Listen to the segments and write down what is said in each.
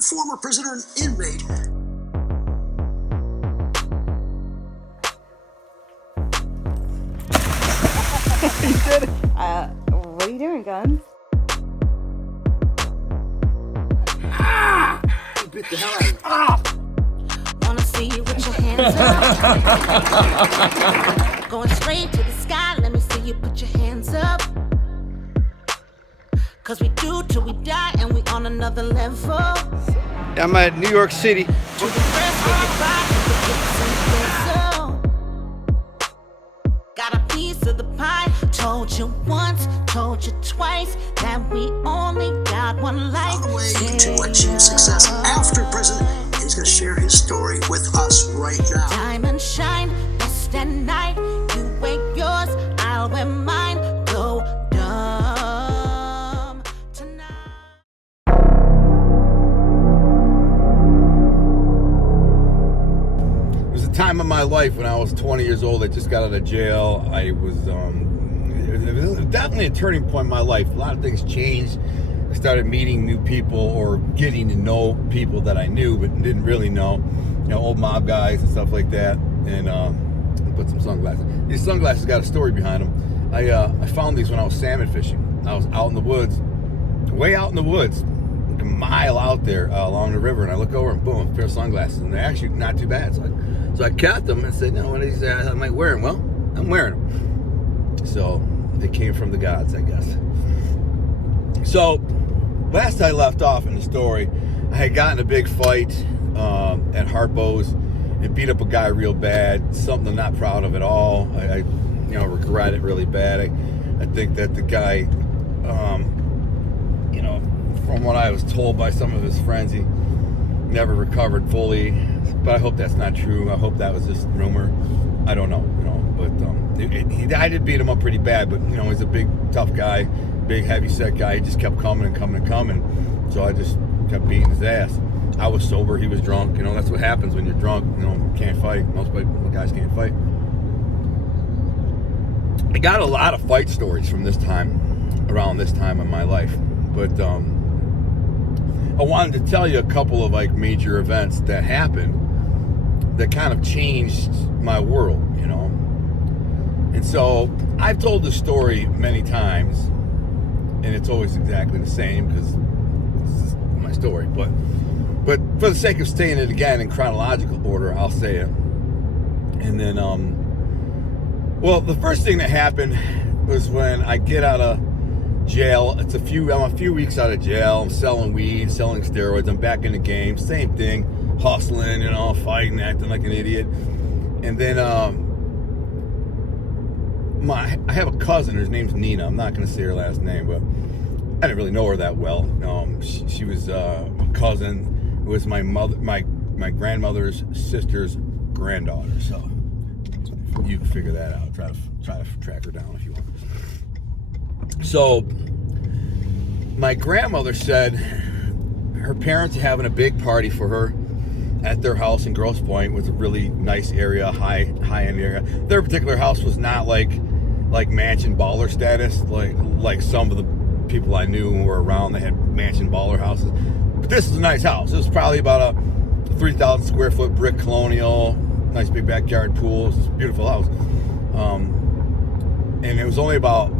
Former prisoner and inmate. You did it. What are you doing, Guns? You bit the hell out of me. Wanna see you with your hands up. Going straight to the sky, let me see you put your hands up. Cause we do till we die and we on another level. I'm at New York City. To the rest of your body, got a piece of the pie. Told you once, told you twice that we only got one life. On the way to achieve success after prison, and he's going to share his story with us right now. Diamond shine, best at night. You wear yours, I'll wear mine. Go dumb tonight. It was a time of my life when I was 20 years old. I just got out of jail. I was, it was definitely a turning point in my life. A lot of things changed. I started meeting new people or getting to know people that I knew but didn't really know. You know, old mob guys and stuff like that. And put some sunglasses. These sunglasses got a story behind them. I found these when I was salmon fishing. I was out in the woods, way out in the woods, like a mile out there along the river, and I look over and boom, a pair of sunglasses, and they're actually not too bad. So I kept them and said, no, what did he say? I might wear them. Well, I'm wearing them. So they came from the gods, I guess. So last I left off in the story, I had gotten a big fight at Harpo's and beat up a guy real bad. Something I'm not proud of at all. I regret it really bad. I think that the guy, from what I was told by some of his friends, he never recovered fully. But I hope that's not true. I hope that was just rumor. I don't know, But I did beat him up pretty bad. But he's a big, tough guy, big, heavy set guy. He just kept coming and coming and coming. So I just kept beating his ass. I was sober. He was drunk. That's what happens when you're drunk. You can't fight. Most guys can't fight. I got a lot of fight stories from this time, around this time in my life. But I wanted to tell you a couple of major events that happened that kind of changed my world, And so I've told this story many times, and it's always exactly the same because this is my story. But for the sake of saying it again in chronological order, I'll say it. And then, well, the first thing that happened was when I get out of jail. I'm a few weeks out of jail. I'm selling weed, selling steroids. I'm back in the game. Same thing, hustling, fighting, acting like an idiot. And then I have a cousin. Her name's Nina. I'm not going to say her last name, but I didn't really know her that well. She was a cousin. It was my grandmother's sister's granddaughter. So you can figure that out. Try to track her down if you want. So my grandmother said her parents are having a big party for her at their house in Grosse Pointe. It was a really nice area, high-end area. Their particular house was not like mansion baller status, like some of the people I knew who were around. They had mansion baller houses. But this is a nice house. It was probably about a 3,000 square foot brick colonial, nice big backyard pool. It's a beautiful house. And it was only about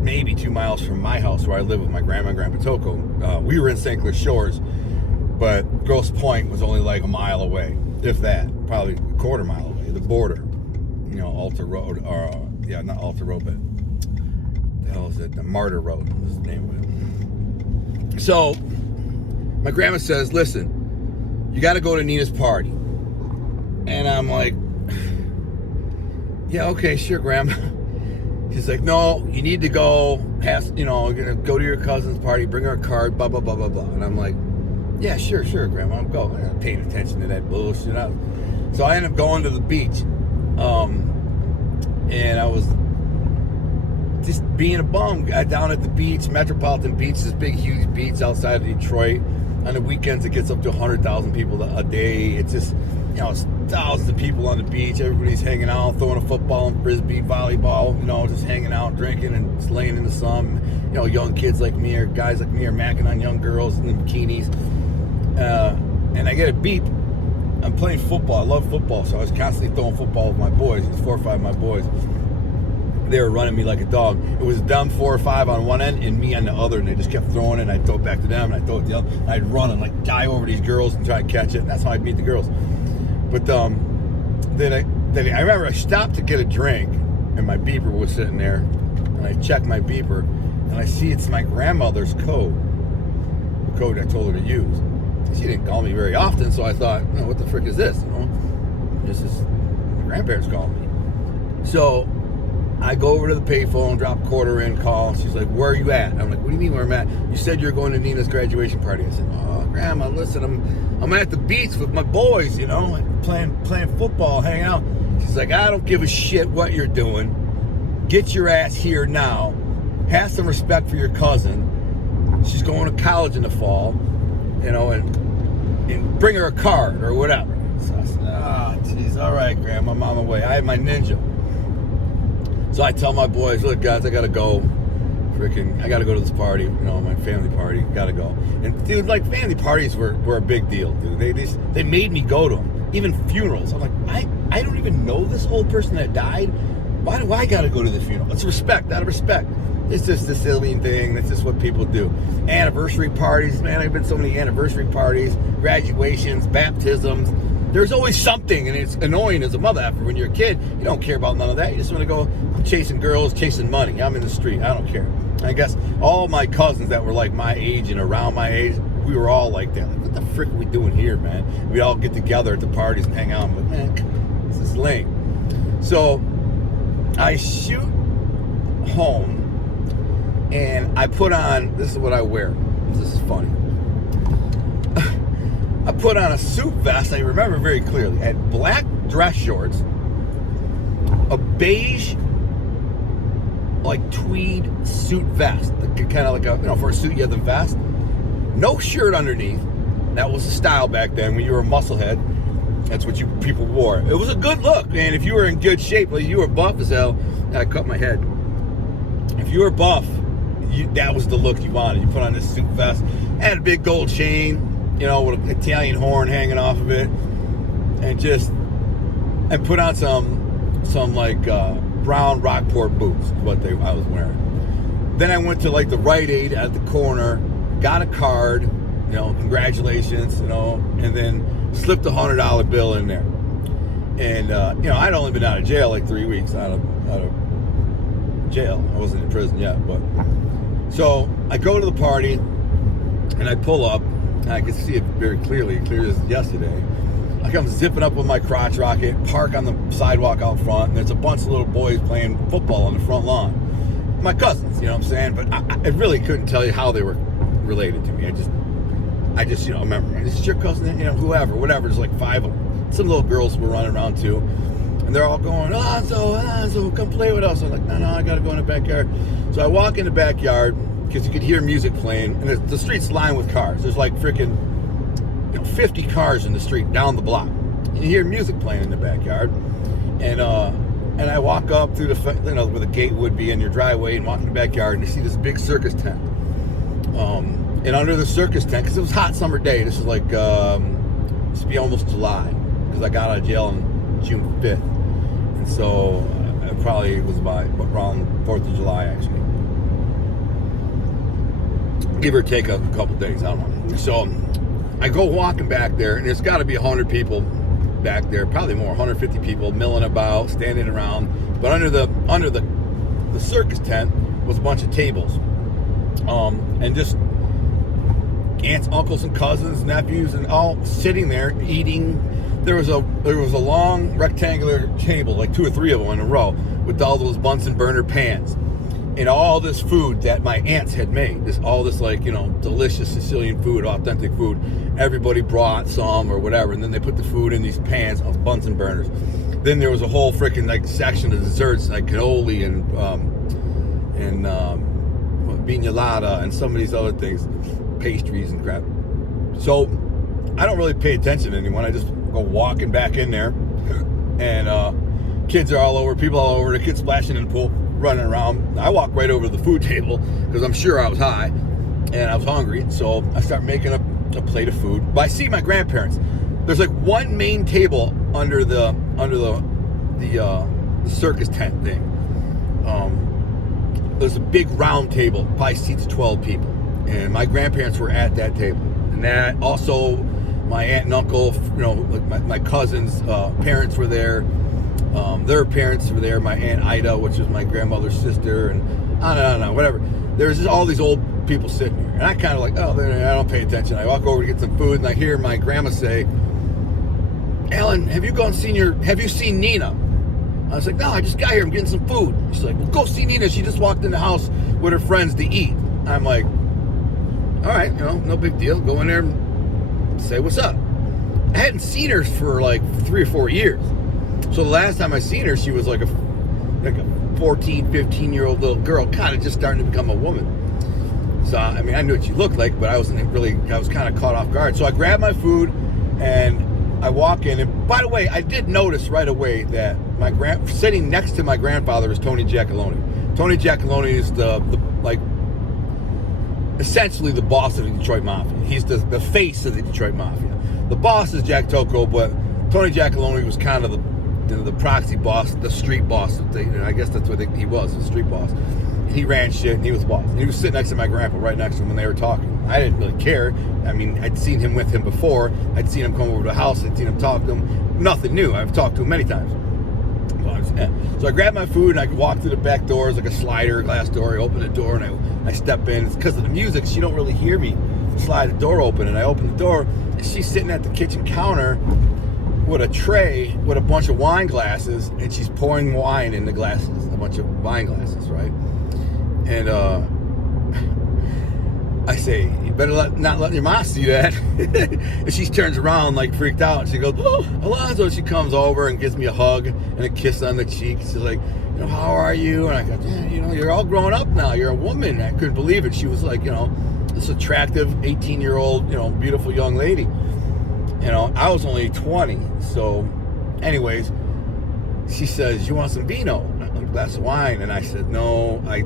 maybe 2 miles from my house where I live with my grandma and Grandpa Toko. We were in St. Clair Shores, but Grosse Pointe was only like a mile away, if that, probably a quarter mile away, the border. Alta Road, not Alta Road, but the hell is it? The Martyr Road was the name of it. So my grandma says, listen, you got to go to Nina's party. And I'm like, yeah, okay, sure, Grandma. She's like, no, you need to go, you're going to go to your cousin's party, bring her a card, blah, blah, blah, blah, blah. And I'm like, yeah, sure, Grandma, I'll go. I'm not paying attention to that bullshit. So I ended up going to the beach. And I was just being a bum. Got down at the beach, Metropolitan Beach, this big, huge beach outside of Detroit. On the weekends, it gets up to 100,000 people a day. It's just, it's thousands of people on the beach. Everybody's hanging out, throwing a football and frisbee, volleyball, just hanging out, drinking, and just laying in the sun. Young kids like me or guys like me are macking on young girls in the bikinis. and I get a beep. I'm playing football. I love football, so I was constantly throwing football with my boys. There's 4 or 5 of my boys. They were running me like a dog. It was them 4 or 5 on one end and me on the other, and they just kept throwing it, and I'd throw it back to them, and I'd throw it to the other. And I'd run and like dive over these girls and try to catch it, and that's how I beat the girls. But then I remember I stopped to get a drink, and my beeper was sitting there, and I checked my beeper, and I see it's my grandmother's code, the code I told her to use. She didn't call me very often, so I thought, oh, what the frick is this? You know, this is my grandparents calling me. So I go over to the payphone, drop a quarter in, call. She's like, where are you at? I'm like, what do you mean where I'm at? You said you're going to Nina's graduation party. I said, oh, Grandma, listen, I'm at the beach with my boys, you know, playing football, hanging out. She's like, I don't give a shit what you're doing. Get your ass here now. Have some respect for your cousin. She's going to college in the fall, you know, and bring her a card or whatever. So I said, jeez, all right, Grandma, I'm on my way. I have my Ninja. So I tell my boys, look, guys, I gotta go. I gotta go to this party, you know, my family party. Gotta go. And dude, like, family parties were a big deal, dude. They made me go to them, even funerals. I'm like, I don't even know this old person that died. Why do I gotta go to the funeral? It's respect, out of respect. It's just a silly thing. That's just what people do. Anniversary parties, man. I've been to so many anniversary parties, graduations, baptisms. There's always something, and it's annoying as a mother effer. When you're a kid, you don't care about none of that. You just want to go chasing girls, chasing money. I'm in the street. I don't care. I guess all my cousins that were like my age and around my age, we were all like that. Like, what the frick are we doing here, man? We'd all get together at the parties and hang out. I'm like, man, this is lame. So I shoot home, and I put on, this is what I wear. This is funny. I put on a suit vest, I remember very clearly. I had black dress shorts, a beige, like tweed suit vest, kind of like a, you know, for a suit you have the vest. No shirt underneath. That was the style back then. When you were a musclehead, that's what people wore. It was a good look, man. If you were in good shape, like you were buff as hell. I cut my head. If you were buff, that was the look you wanted. You put on this suit vest, had a big gold chain, you know, with an Italian horn hanging off of it, and put on some like brown Rockport boots, is what I was wearing. Then I went to like the Rite Aid at the corner, got a card, you know, congratulations, you know, and then slipped a $100 bill in there. And you know, I'd only been out of jail like 3 weeks out of jail. I wasn't in prison yet, but so I go to the party and I pull up. I can see it very clearly, clear as yesterday. I come zipping up with my crotch rocket, park on the sidewalk out front, and there's a bunch of little boys playing football on the front lawn. My cousins, you know what I'm saying? But I really couldn't tell you how they were related to me. I just, you know, remember, this is your cousin, you know, whoever, whatever. There's like 5 of them. Some little girls were running around too. And they're all going, Alonzo, come play with us. I'm like, no, I gotta go in the backyard. So I walk in the backyard, because you could hear music playing, and the street's lined with cars. There's like freaking, you know, 50 cars in the street down the block. And you hear music playing in the backyard, and I walk up through the, you know, where the gate would be in your driveway, and walk in the backyard, and you see this big circus tent. And under the circus tent, because it was a hot summer day, this is like, this would be almost July, because I got out of jail on June 5th, and so it probably was around 4th of July actually. Give or take a couple days, I don't know. So I go walking back there, and there's got to be 100 people back there, probably more, 150 people milling about, standing around. But under the circus tent was a bunch of tables, and just aunts, uncles, and cousins, nephews, and all sitting there eating. There was a long rectangular table, like 2 or 3 of them in a row, with all those Bunsen burner pans. And all this food that my aunts had made, all this like, you know, delicious Sicilian food, authentic food. Everybody brought some or whatever, and then they put the food in these pans of Bunsen burners. Then there was a whole freaking like section of desserts, like cannoli and bignolata and some of these other things, pastries and crap. So I don't really pay attention to anyone. I just go walking back in there, and kids are all over, people all over, the kids splashing in the pool, running around. I walk right over to the food table because I'm sure I was high, and I was hungry, so I start making a plate of food. But I see my grandparents. There's like one main table under the circus tent thing. There's a big round table, probably seats 12 people, and my grandparents were at that table. And that also, my aunt and uncle, like my cousins' parents were there. Their parents were there. My aunt Ida, which was my grandmother's sister, and on and on, whatever. There's just all these old people sitting here, and I kind of like, I don't pay attention. I walk over to get some food, and I hear my grandma say, "Alan, have you seen Nina?" I was like, "No, I just got here. I'm getting some food." She's like, "Well, go see Nina. She just walked in the house with her friends to eat." I'm like, "All right, no big deal. Go in there and say what's up." I hadn't seen her for like 3 or 4 years. So the last time I seen her, she was like a 14, 15-year-old little girl, kind of just starting to become a woman. So, I mean, I knew what she looked like, but I was kind of caught off guard. So I grabbed my food and I walk in, and by the way, I did notice right away that sitting next to my grandfather is Tony Giacalone. Tony Giacalone is essentially the boss of the Detroit Mafia. He's the face of the Detroit Mafia. The boss is Jack Tocco, but Tony Giacalone was kind of the proxy boss, the street boss. I guess that's what he was, the street boss. He ran shit, and he was the boss. And he was sitting next to my grandpa, right next to him when they were talking. I didn't really care. I mean, I'd seen him with him before. I'd seen him come over to the house. I'd seen him talk to him. Nothing new. I've talked to him many times. So I grabbed my food, and I walked through the back doors like a slider, glass door. I opened the door, and I step in. It's because of the music. She don't really hear me slide the door open. And I open the door, and she's sitting at the kitchen counter with a tray with a bunch of wine glasses, and she's pouring wine in the glasses, a bunch of wine glasses, right? And I say, "You better not let your mom see that." And she turns around like freaked out, and she goes, "Oh, Alonzo." She comes over and gives me a hug and a kiss on the cheek. She's like, "How are you?" And I go, "Yeah, you're all grown up now. You're a woman." I couldn't believe it. She was like, this attractive 18-year-old, beautiful young lady. I was only 20. So anyways, she says, "You want some vino? A glass of wine?" And I said, "No, I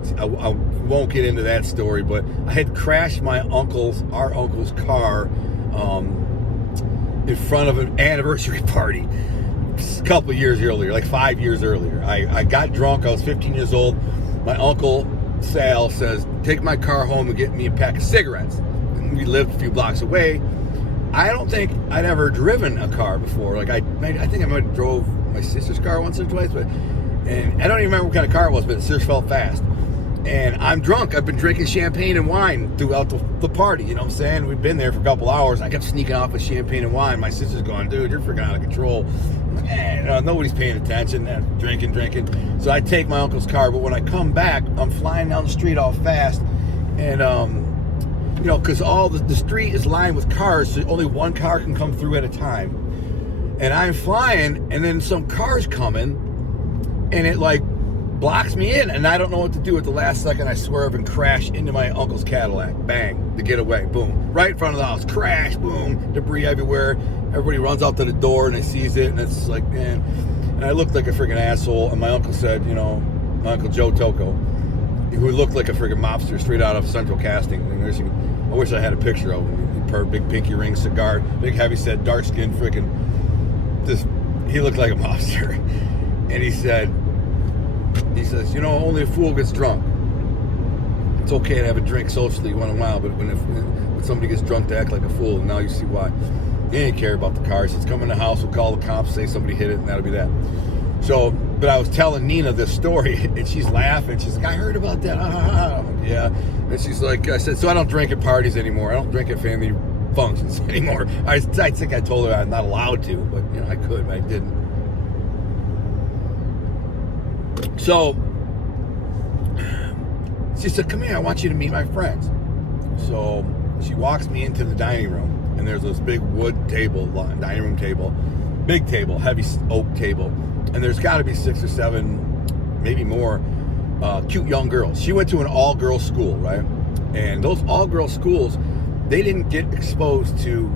won't get into that story, but I had crashed our uncle's car in front of an anniversary party a couple of years earlier, like 5 years earlier. I got drunk. I was 15 years old. My uncle Sal says, "Take my car home and get me a pack of cigarettes." And we lived a few blocks away. I don't think I'd ever driven a car before. Like I think I might have drove my sister's car once or twice, and I don't even remember what kind of car it was, but it sure felt fast. And I'm drunk. I've been drinking champagne and wine throughout the party. You know what I'm saying? We've been there for a couple hours. I kept sneaking off with champagne and wine. My sister's going, "Dude, you're freaking out of control." I'm like, nobody's paying attention. Drinking. So I take my uncle's car, but when I come back, I'm flying down the street all fast, and because all the street is lined with cars, so only one car can come through at a time. And I'm flying, and then some cars coming, and it like blocks me in, and I don't know what to do. At the last second, I swerve and crash into my uncle's Cadillac. Bang, to get away. Boom, right in front of the house. Crash, boom, debris everywhere. Everybody runs out to the door, and they sees it, and it's like, man. And I looked like a freaking asshole, and my uncle said, my Uncle Joe Tocco, who looked like a freaking mobster straight out of Central Casting. And I wish I had a picture of him. Big pinky ring, cigar, big heavy set, dark skin, freaking. He looked like a mobster. And he says, only a fool gets drunk. It's okay to have a drink socially once in a while, but when somebody gets drunk, to act like a fool, now you see why. He didn't care about the cars. He's come in the house, we'll call the cops, say somebody hit it, and that'll be that. So, but I was telling Nina this story, and she's laughing. She's like, "I heard about that." I'm like, "Yeah." And she's like, I said, "So I don't drink at parties anymore. I don't drink at family functions anymore." I think I told her I'm not allowed to, but I could, but I didn't. So she said, "Come here, I want you to meet my friends." So she walks me into the dining room, and there's this big wood table, dining room table, big table, heavy oak table, and there's got to be 6 or 7, maybe more, cute young girls. She went to an all-girls school, right? And those all-girls schools, they didn't get exposed to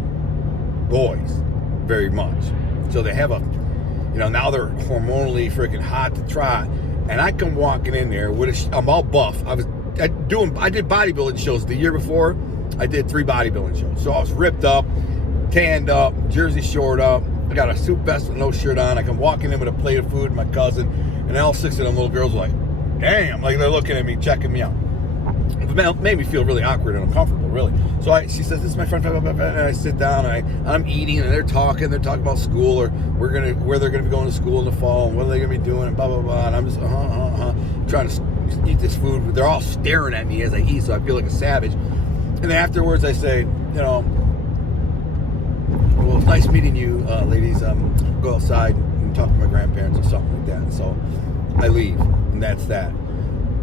boys very much. So they have now they're hormonally freaking hot to try. And I come walking in there I'm all buff. I was did bodybuilding shows the year before. I did 3 bodybuilding shows. So I was ripped up, tanned up, jersey short up. I got a suit vest with no shirt on. I come walking in with a plate of food and my cousin, and all 6 of them little girls were like, damn, like they're looking at me, checking me out. It made me feel really awkward and uncomfortable, really. So she says, this is my friend, and I sit down, and I'm eating, and they're talking about school, or where they're gonna be going to school in the fall, and what are they gonna be doing, and blah, blah, blah, and I'm just, trying to eat this food. They're all staring at me as I eat, so I feel like a savage. And then afterwards I say, well, it's nice meeting you, ladies. Go outside and talk to my grandparents or something like that. And so I leave, and that's that.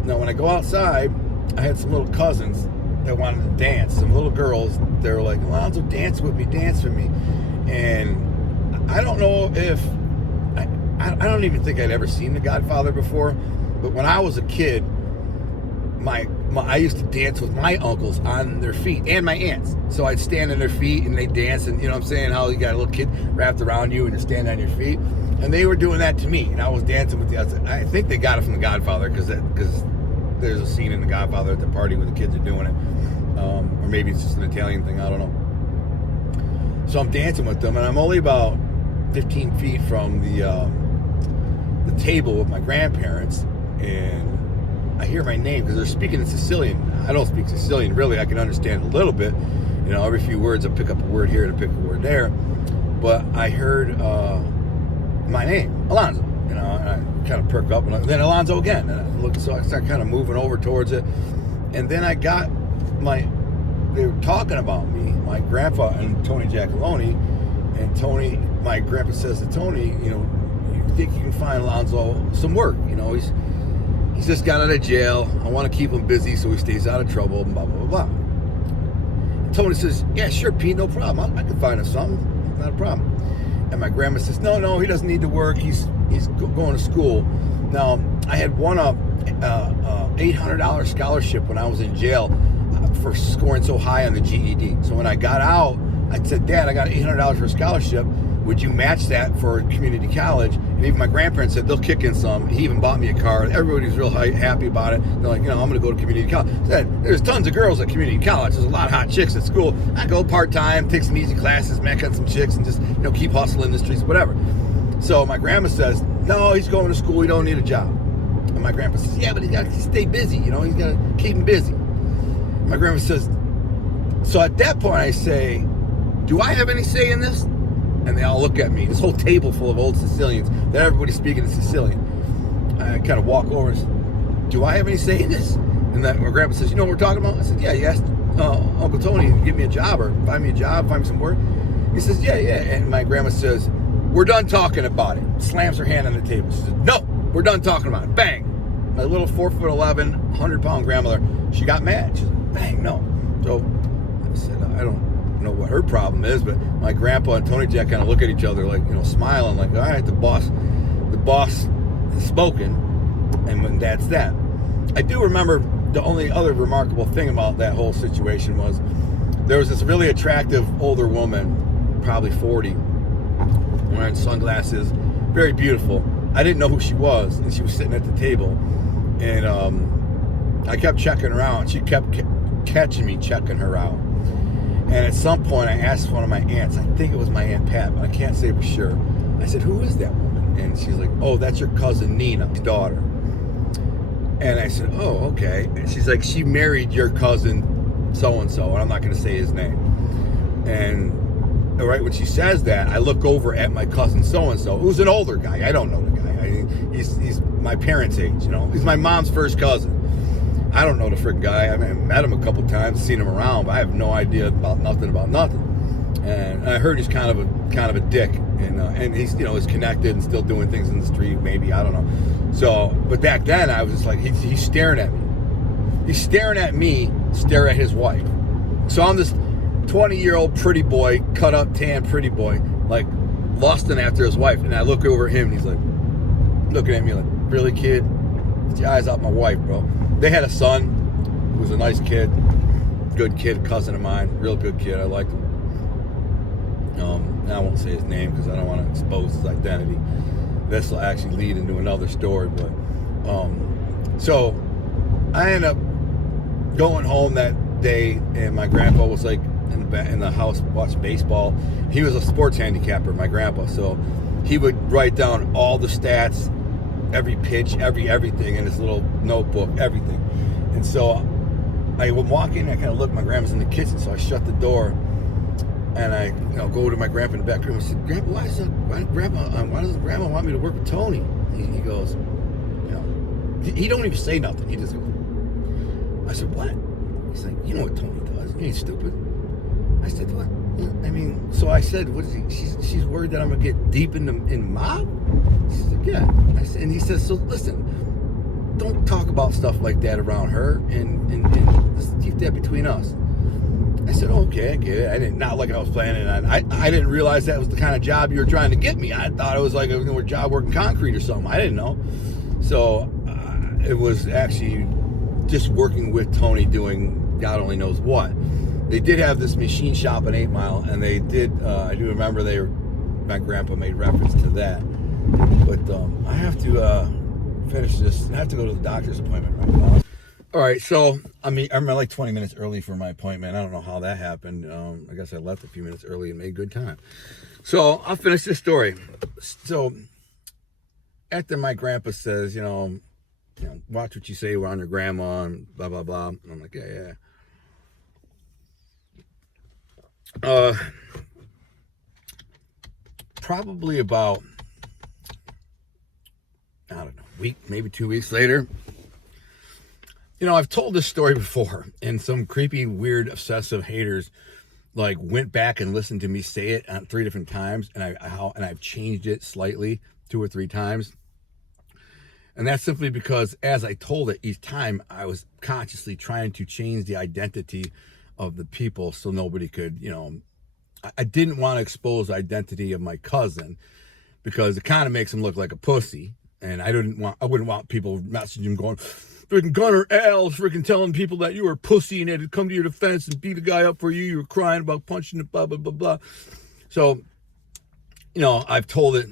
Now, when I go outside, I had some little cousins that wanted to dance. Some little girls, they were like, Alonzo, dance with me. And I don't know if, I don't even think I'd ever seen The Godfather before, but when I was a kid, I used to dance with my uncles on their feet and my aunts. So I'd stand on their feet and they dance, and you know what I'm saying, how you got a little kid wrapped around you and you're standing on your feet. And they were doing that to me, and I was dancing with I think they got it from The Godfather, because there's a scene in The Godfather at the party where the kids are doing it. Or maybe it's just an Italian thing, I don't know. So I'm dancing with them, and I'm only about 15 feet from the table with my grandparents, and I hear my name because they're speaking in Sicilian. I don't speak Sicilian, really. I can understand a little bit. Every few words I pick up a word here and I pick a word there. But I heard my name, Alonzo. And I kind of perk up, and then Alonzo again. And I look, so I start kind of moving over towards it. And then I got they were talking about me, my grandpa and Tony Giacalone. And Tony, my grandpa says to Tony, you think you can find Alonzo some work? He's just got out of jail. I want to keep him busy so he stays out of trouble, and blah, blah, blah, blah. And Tony says, yeah, sure, Pete, no problem. I can find him something. Not a problem. And my grandma says, no, he doesn't need to work. He's going to school. Now, I had won a $800 scholarship when I was in jail for scoring so high on the GED. So when I got out, I said, Dad, I got $800 for a scholarship. Would you match that for community college? And even my grandparents said they'll kick in some. He even bought me a car. Everybody was real happy about it. They're like, I'm going to go to community college. I said, there's tons of girls at community college. There's a lot of hot chicks at school. I go part-time, take some easy classes, mac on some chicks, and just keep hustling in the streets, whatever. So my grandma says, no, he's going to school. He don't need a job. And my grandpa says, yeah, but he's got to stay busy. He's got to keep him busy. My grandma says, so at that point I say, do I have any say in this? And they all look at me. This whole table full of old Sicilians that everybody's speaking in Sicilian. I kind of walk over and say, do I have any say in this? And then my grandpa says, you know what we're talking about? I said, yeah, you asked Uncle Tony to give me a job or find me a job, find me some work. He says, yeah. And my grandma says, we're done talking about it. Slams her hand on the table. She says, no, we're done talking about it. Bang. My little 4'11", 100-pound grandmother, she got mad. She said, bang, no. So I said, I don't know what her problem is, but my grandpa and Tony Jack kind of look at each other like, smiling, like, all right, the boss has spoken, and when that's that. I do remember the only other remarkable thing about that whole situation was there was this really attractive older woman, probably 40, wearing sunglasses, very beautiful. I didn't know who she was, and she was sitting at the table, and I kept checking her out, and she kept catching me checking her out. And at some point, I asked one of my aunts, I think it was my Aunt Pat, but I can't say for sure. I said, who is that woman? And she's like, oh, that's your cousin Nina's daughter. And I said, oh, okay. And she's like, she married your cousin so-and-so, and I'm not going to say his name. And right when she says that, I look over at my cousin so-and-so, who's an older guy. I don't know the guy. He's my parents' age, He's my mom's first cousin. I don't know the friggin' guy. I met him a couple times, seen him around, but I have no idea about nothing. And I heard he's kind of a dick, and he's is connected and still doing things in the street. Maybe, I don't know. So, but back then I was just like, he's staring at me. He's staring at me, stare at his wife. So I'm this 20-year-old pretty boy, cut up, tan pretty boy, like lusting after his wife, and I look over at him, and he's like looking at me like, really, kid? Get your eyes off my wife, bro. They had a son who was a nice kid, good kid, cousin of mine, real good kid. I liked him. I won't say his name because I don't want to expose his identity. This will actually lead into another story. But so I end up going home that day, and my grandpa was like in the house watching baseball. He was a sports handicapper, my grandpa, so he would write down all the stats, every pitch, everything in his little notebook, everything. And so I would walk in, I kind of look, my grandma's in the kitchen, so I shut the door, and I go to my grandpa in the back room and said, Grandpa, why doesn't grandma want me to work with Tony? He goes, he don't even say nothing. He just goes. I said, what? He's like, you know what Tony does. He ain't stupid. I said, what? I mean, so I said, what is he? She's worried that I'm going to get deep in mob? She's like, yeah. I said, and he says, so listen, don't talk about stuff like that around her, and let's keep that between us. I said, okay, I get it. Not like I was planning on. I didn't realize that was the kind of job you were trying to get me. I thought it was like a job working concrete or something. I didn't know. So it was actually just working with Tony doing God only knows what. They did have this machine shop in 8 Mile, and they did, I do remember my grandpa made reference to that. But I have to finish this. I have to go to the doctor's appointment right now. All right, so, I'm like 20 minutes early for my appointment. I don't know how that happened. I guess I left a few minutes early and made good time. So, I'll finish this story. So, after my grandpa says, watch what you say around your grandma and blah, blah, blah. And I'm like, yeah. Probably about, I don't know, week, maybe 2 weeks later. I've told this story before, and some creepy, weird, obsessive haters went back and listened to me say it 3 different times, and I've changed it slightly 2 or 3 times. And that's simply because as I told it each time, I was consciously trying to change the identity of the people so nobody could, I didn't want to expose the identity of my cousin because it kind of makes him look like a pussy. And I wouldn't want people messaging him going, freaking Gunner Al, freaking telling people that you were a pussy and they'd come to your defense and beat a guy up for you. You were crying about punching the blah, blah, blah, blah. So, I've told it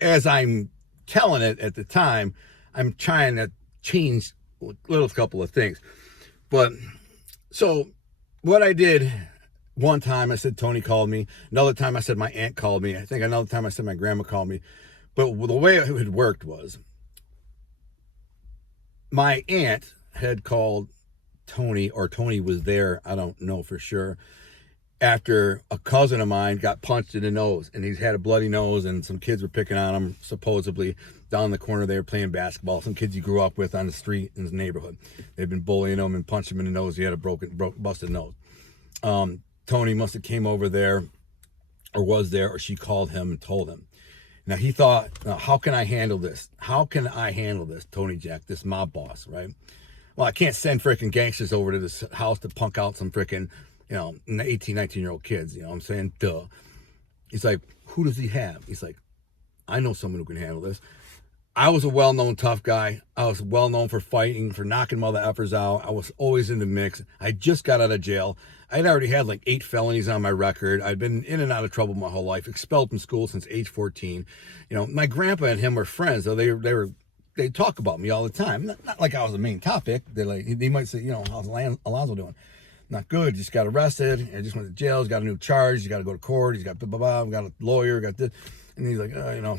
as I'm telling it at the time. I'm trying to change a little couple of things. But so what I did one time, I said Tony called me. Another time I said my aunt called me. I think another time I said my grandma called me. But the way it had worked was my aunt had called Tony, or Tony was there, I don't know for sure, after a cousin of mine got punched in the nose, and he's had a bloody nose, and some kids were picking on him, supposedly, down the corner. They were playing basketball. Some kids he grew up with on the street in his neighborhood. They've been bullying him and punched him in the nose. He had a busted nose. Tony must have came over there, or was there, or she called him and told him. Now, he thought, how can I handle this? How can I handle this, Tony Jack, this mob boss, right? Well, I can't send freaking gangsters over to this house to punk out some freaking, 18, 19-year-old kids. You know what I'm saying? Duh. He's like, who does he have? He's like, I know someone who can handle this. I was a well-known tough guy. I was well-known for fighting, for knocking mother effers out. I was always in the mix. I just got out of jail. I'd already had 8 felonies on my record. I'd been in and out of trouble my whole life, expelled from school since age 14. My grandpa and him were friends, so they talk about me all the time. Not like I was the main topic. They might say, how's Alonzo doing? Not good. Just got arrested. I just went to jail. He's got a new charge. He's got to go to court. He's got blah, blah, blah. Got a lawyer. Got this. And he's like,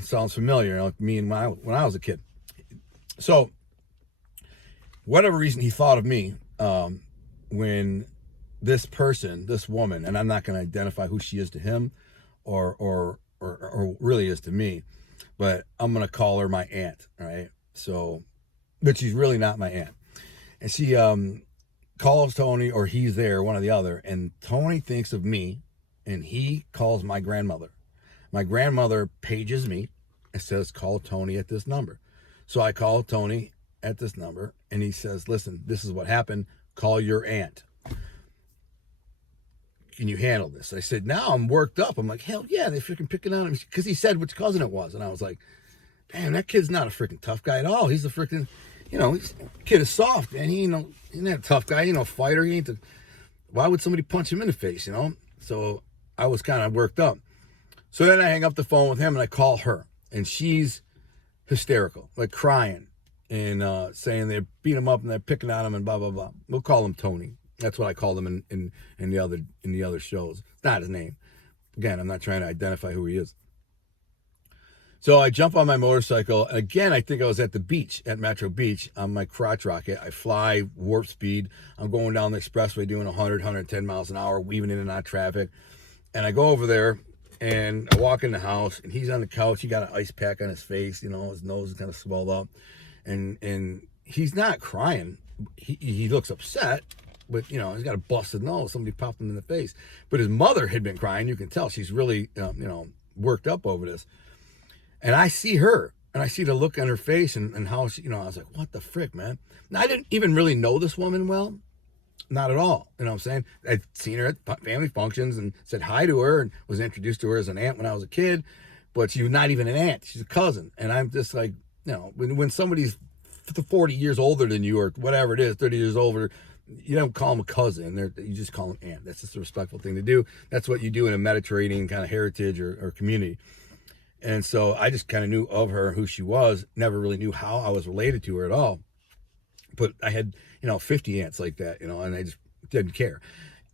sounds familiar. Like me and when I was a kid. So, whatever reason he thought of me, when this person, this woman, and I'm not going to identify who she is to him, or really is to me, but I'm going to call her my aunt, right? So, but she's really not my aunt, and she calls Tony, or he's there, one or the other, and Tony thinks of me, and he calls my grandmother. My grandmother pages me and says, call Tony at this number. So I call Tony at this number, and he says, listen, this is what happened. Call your aunt. Can you handle this? I said, now I'm worked up. I'm like, hell yeah, they freaking picking on him. Because he said which cousin it was. And I was like, damn, that kid's not a freaking tough guy at all. He's a freaking, kid is soft, man. He's not a tough guy. He ain't no fighter. Why would somebody punch him in the face, So I was kind of worked up. So then I hang up the phone with him and I call her, and she's hysterical, crying. and saying they beat him up and they're picking on him and blah blah blah. We'll call him Tony. That's what I called him in the other shows. It's not his name. Again, I'm not trying to identify who he is. So I jump on my motorcycle, and again, I think I was at the beach, at Metro Beach, on my crotch rocket. I fly warp speed. I'm going down the expressway doing 100, 110 miles an hour, weaving in and out of traffic. And I go over there, and I walk in the house, and he's on the couch. He got an ice pack on his face, you know, his nose is kind of swelled up. And he's not crying. He looks upset, but, you know, he's got a busted nose. Somebody popped him in the face. But his mother had been crying. You can tell she's really, worked up over this. And I see her, and I see the look on her face and how she, I was like, what the frick, man? Now, I didn't even really know this woman well. Not at all. You know what I'm saying? I'd seen her at family functions and said hi to her and was introduced to her as an aunt when I was a kid. But she was not even an aunt. She's a cousin. And I'm just like, when somebody's 40 years older than you or whatever it is, 30 years older, you don't call them a cousin. You just call them aunt. That's just a respectful thing to do. That's what you do in a Mediterranean kind of heritage or community. And so I just kind of knew of her, who she was, never really knew how I was related to her at all. But I had, 50 aunts like that, and I just didn't care.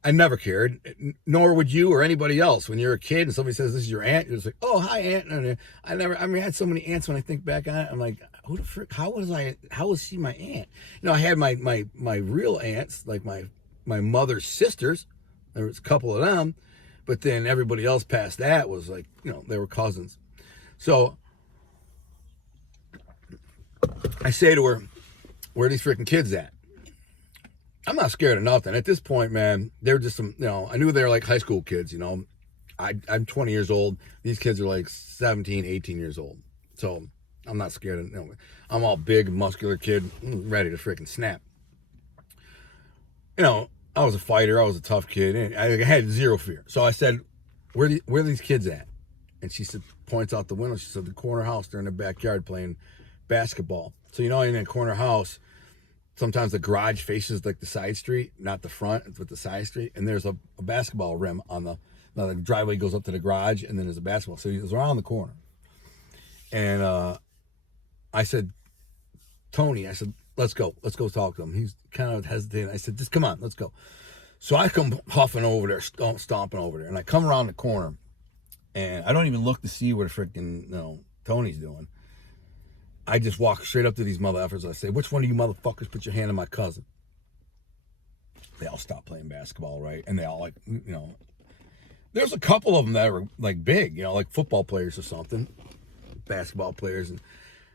I never cared, nor would you or anybody else. When you're a kid and somebody says, this is your aunt, you're just like, oh, hi, aunt. And I had so many aunts when I think back on it. I'm like, who the frick, how was she my aunt? I had my real aunts, like my mother's sisters. There was a couple of them, but then everybody else past that was like, they were cousins. So I say to her, where are these freaking kids at? I'm not scared of nothing. At this point, man, they're just some, I knew they were like high school kids, I'm 20 years old. These kids are like 17, 18 years old. So I'm not scared of, I'm all big, muscular kid, ready to freaking snap. I was a fighter. I was a tough kid. And I had zero fear. So I said, where are these kids at? And she said, points out the window. She said, the corner house. They're in the backyard playing basketball. So, in a corner house, sometimes the garage faces like the side street, not the front, it's with the side street. And there's a basketball rim on the driveway goes up to the garage, and then there's a basketball. So it was around the corner. And I said, Tony, let's go talk to him. He's kind of hesitating. I said, just come on, let's go. So I come huffing over there, stomping over there. And I come around the corner, and I don't even look to see what freaking, Tony's doing. I just walk straight up to these mother effers. I say, which one of you motherfuckers put your hand on my cousin? They all stop playing basketball, right? And they all like, there's a couple of them that were like big, like football players or something, basketball players. And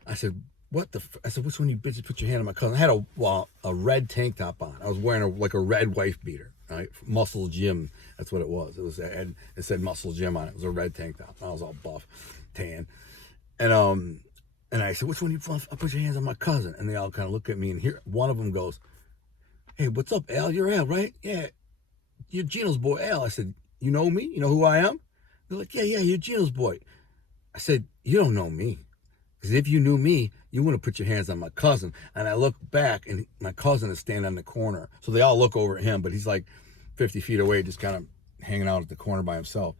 I said, I said, which one of you bitches put your hand on my cousin? I had a red tank top on. I was wearing a red wife beater, right? Muscle Gym. That's what it was. It said Muscle Gym on it. It was a red tank top. I was all buff, tan. And I said, which one of you put your hands on my cousin? And they all kind of look at me, and here one of them goes, hey, what's up, Al? You're Al, right? Yeah, you're Gino's boy, Al. I said, you know me? You know who I am? They're like, yeah, you're Gino's boy. I said, you don't know me. Because if you knew me, you wouldn't put your hands on my cousin. And I look back, and my cousin is standing on the corner. So they all look over at him, but he's like 50 feet away, just kind of hanging out at the corner by himself.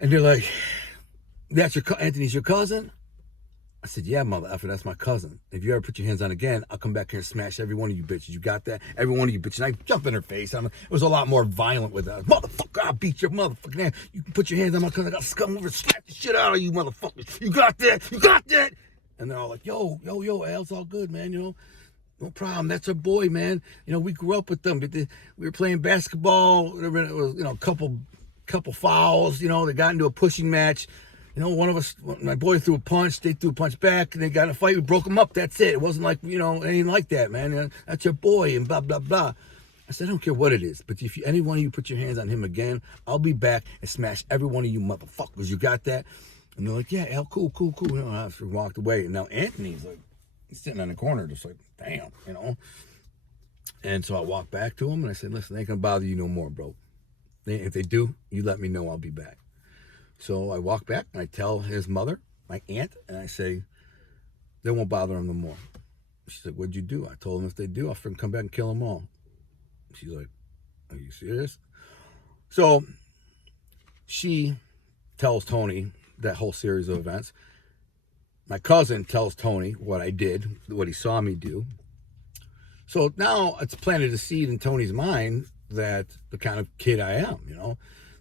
And they're like, Anthony's your cousin? I said, yeah, mother effer, that's my cousin. If you ever put your hands on again, I'll come back here and smash every one of you bitches. You got that? Every one of you bitches. And I jump in her face. It was a lot more violent with that. Motherfucker, I'll beat your motherfucking hand. You can put your hands on my cousin. I got scum over, slap the shit out of you, motherfuckers. You got that? You got that? And they're all like, yo, Al's all good, man, No problem. That's our boy, man. We grew up with them. We were playing basketball. It was, a couple fouls. They got into a pushing match. One of us, my boy threw a punch, they threw a punch back, and they got in a fight, we broke them up, that's it. It wasn't like, anything like that, man. That's your boy, and blah, blah, blah. I said, I don't care what it is, but if any one of you put your hands on him again, I'll be back and smash every one of you motherfuckers. You got that? And they're like, yeah, Al, cool. I walked away, and now Anthony's like, he's sitting in the corner, just like, damn, And so I walked back to him, and I said, listen, they ain't gonna bother you no more, bro. If they do, you let me know, I'll be back. So I walk back and I tell his mother, my aunt, and I say, they won't bother him no more. She said, what'd you do? I told them if they do, I'll freaking come back and kill them all. She's like, are you serious? So she tells Tony that whole series of events. my cousin tells Tony what I did, what he saw me do. So now it's planted a seed in Tony's mind that the kind of kid I am, you know,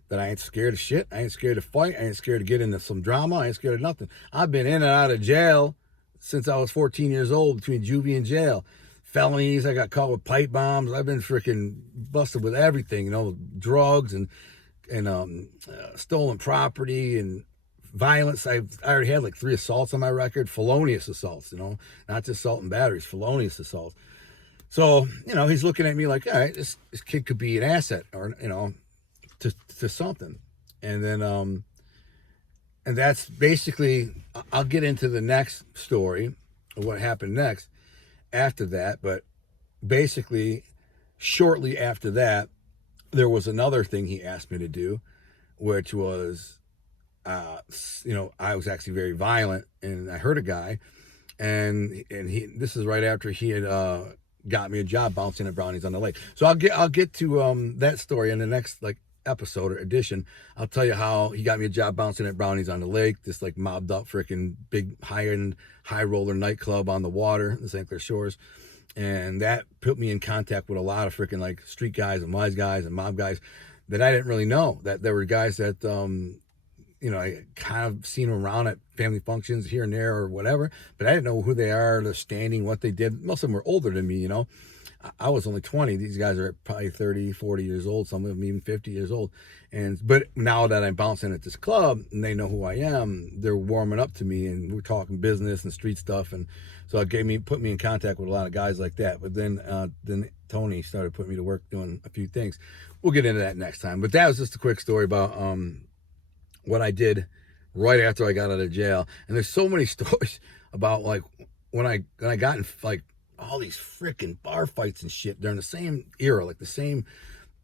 that I ain't scared of shit. I ain't scared to fight. I ain't scared to get into some drama. I ain't scared of nothing. I've been in and out of jail since I was 14 years old, between juvie and jail. Felonies, I got caught with pipe bombs. I've been freaking busted with everything, you know, drugs and stolen property and violence. I already had like 3 assaults on my record, felonious assaults, you know, not just assault and batteries, felonious assaults. So, you know, he's looking at me like, all right, this kid could be an asset, or, you know, to something. And then, and that's basically, I'll get into the next story of what happened next after that. But basically, shortly after that, there was another thing he asked me to do, which was, you know, I was actually very violent, and I hurt a guy, and this is right after he had got me a job bouncing at Brownies on the Lake. So I'll get to that story in the next like episode or edition. I'll tell you how he got me a job bouncing at Brownies on the Lake, this like mobbed up freaking big high-end high roller nightclub on the water, the St. Clair Shores. And that put me in contact with a lot of freaking like street guys and wise guys and mob guys that I didn't really know. That there were guys that, you know, I kind of seen them around at family functions here and there or whatever, but I didn't know who they are, their standing, what they did. Most of them were older than me, you know. I was only 20. These guys are probably 30, 40 years old. Some of them even 50 years old. But now that I'm bouncing at this club and they know who I am, they're warming up to me and we're talking business and street stuff. And so it put me in contact with a lot of guys like that. But then Tony started putting me to work doing a few things. We'll get into that next time. But that was just a quick story about what I did right after I got out of jail. And there's so many stories about like when I got in like all these freaking bar fights and shit during the same era, like the same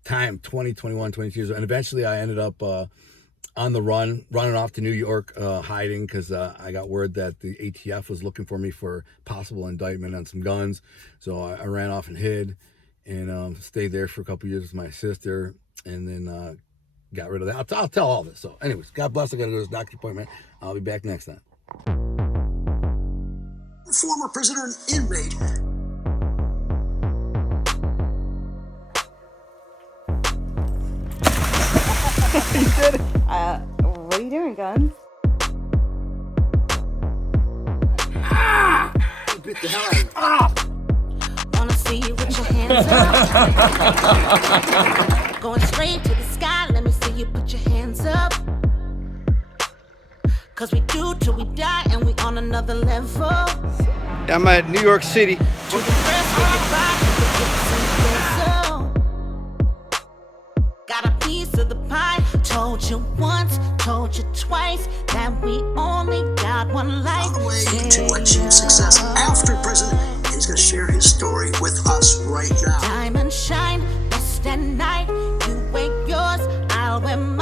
time, 20, 21, 22 years old. And eventually I ended up on the run, running off to New York, hiding because I got word that the ATF was looking for me for possible indictment on some guns. So I ran off and hid and stayed there for a couple years with my sister, and then got rid of that. I'll tell all this. So anyways, God bless. I got to go to this doctor appointment. I'll be back next time. Former prisoner and inmate. You did it. What are you doing, Guns? You bit the hell out of me. Wanna see you with your hands up. Going straight to the sky, let me see you put your hands up. Cause we do till we die and we on another level. I'm at New York City. To the rest of your body, got a piece of the pie. Told you once, told you twice that we only got one life. On the way to achieve success after prison, and he's going to share his story with us right now. Diamond shine, best at night. You wear yours, I'll wear mine.